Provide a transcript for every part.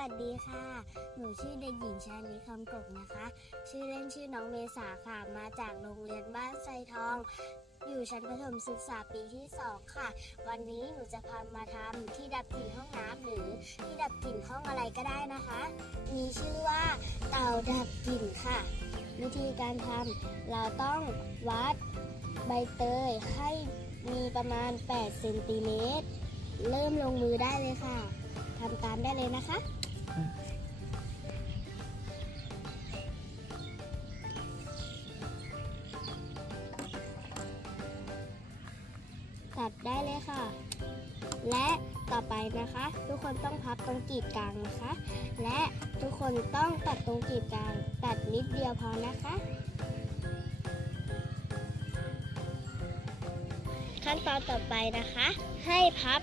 วัสดีค่ะ หนูชื่อเด็กหญิงชาลีคำกบนะคะ ชื่อเล่นชื่อน้องเมษาค่ะ มาจากโรงเรียนบ้านไซทอง อยู่ชั้นประถมศึกษาปีที่ 2 ค่ะ วันนี้หนูจะพามาทำที่ดับกลิ่นห้องน้ำหรือที่ดับกลิ่นห้องอะไรก็ได้นะคะ มีชื่อว่าเตาดับกลิ่นค่ะ วิธีการทำเราต้องวัดใบเตยให้มีประมาณ8เซนติเมตร เริ่มลงมือได้เลยค่ะทำตามได้เลยนะคะ ตัดได้เลยค่ะ และต่อไปนะคะ ทุกคนต้องพับตรงกรีดกลางนะคะ และทุกคนต้องตัดตรงกรีดกลาง ตัดนิดเดียวพอนะคะ ขั้นตอนต่อไปนะคะ ให้พับ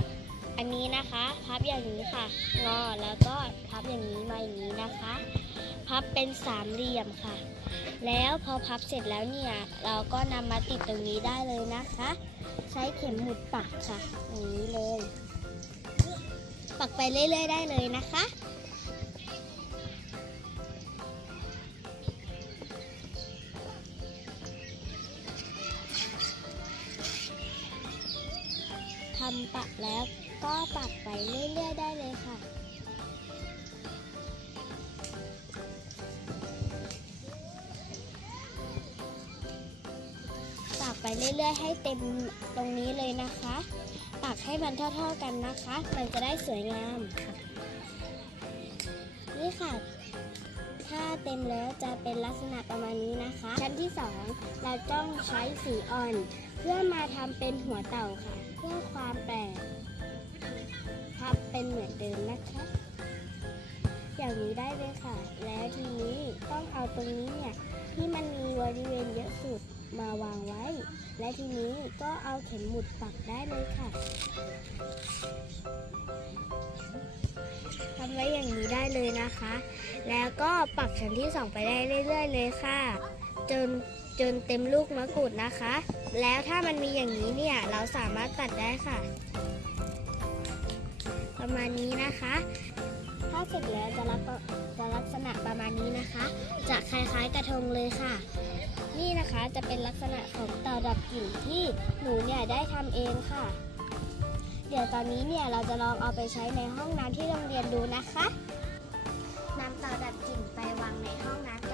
อันนี้นะคะพับอย่างนี้ค่ะ งอแล้วก็พับอย่างนี้มาอย่างนี้นะคะ พับเป็นสามเหลี่ยมค่ะ แล้วพอพับเสร็จแล้วเนี่ยเราก็นำมาติดตรงนี้ได้เลยนะคะ ใช้เข็มหมุดปักค่ะอย่างนี้เลย ปักไปเรื่อยๆได้เลยนะคะทำปักแล้ว ก็ปักไปเรื่อยๆได้เลยค่ะ ปักไปเรื่อยๆ ให้เต็มตรงนี้เลยนะคะ ปักให้มันเท่าๆกันนะคะ มันจะได้สวยงามค่ะ นี่ค่ะถ้าเต็มแล้วจะเป็นลักษณะประมาณนี้นะคะ ชั้นที่ 2 เราต้องใช้สีอ่อน เพื่อมาทำเป็นหัวเต่าค่ะ เพื่อความแปลก เป็นเหมือนเดิมนะคะ อย่างนี้ได้เลยค่ะ แล้วทีนี้ต้องเอาตรงนี้เนี่ยที่มันมีบริเวณเยอะสุดมาวางไว้ และทีนี้ก็เอาเข็มหมุดปักได้เลยค่ะทำไว้อย่างนี้ได้เลยนะคะ แล้วก็ปักชั้นที่สองไปได้เรื่อย ๆ เลยค่ะ จนจนเต็มลูกมะกรูดนะคะ แล้วถ้ามันมีอย่างนี้เนี่ย เราสามารถตัดได้ค่ะ ประมาณนี้นะคะ ถ้าเสร็จแล้วจะรับจะลักษณะประมาณนี้นะคะ จะคล้ายๆกระทงเลยค่ะ นี่นะคะจะเป็นลักษณะของเต่าดับกลิ่นที่หนูเนี่ยได้ทำเองค่ะ เดี๋ยวตอนนี้เนี่ยเราจะลองเอาไปใช้ในห้องน้ำที่โรงเรียนดูนะคะนำเต่าดับกลิ่นไปวางในห้องน้ำ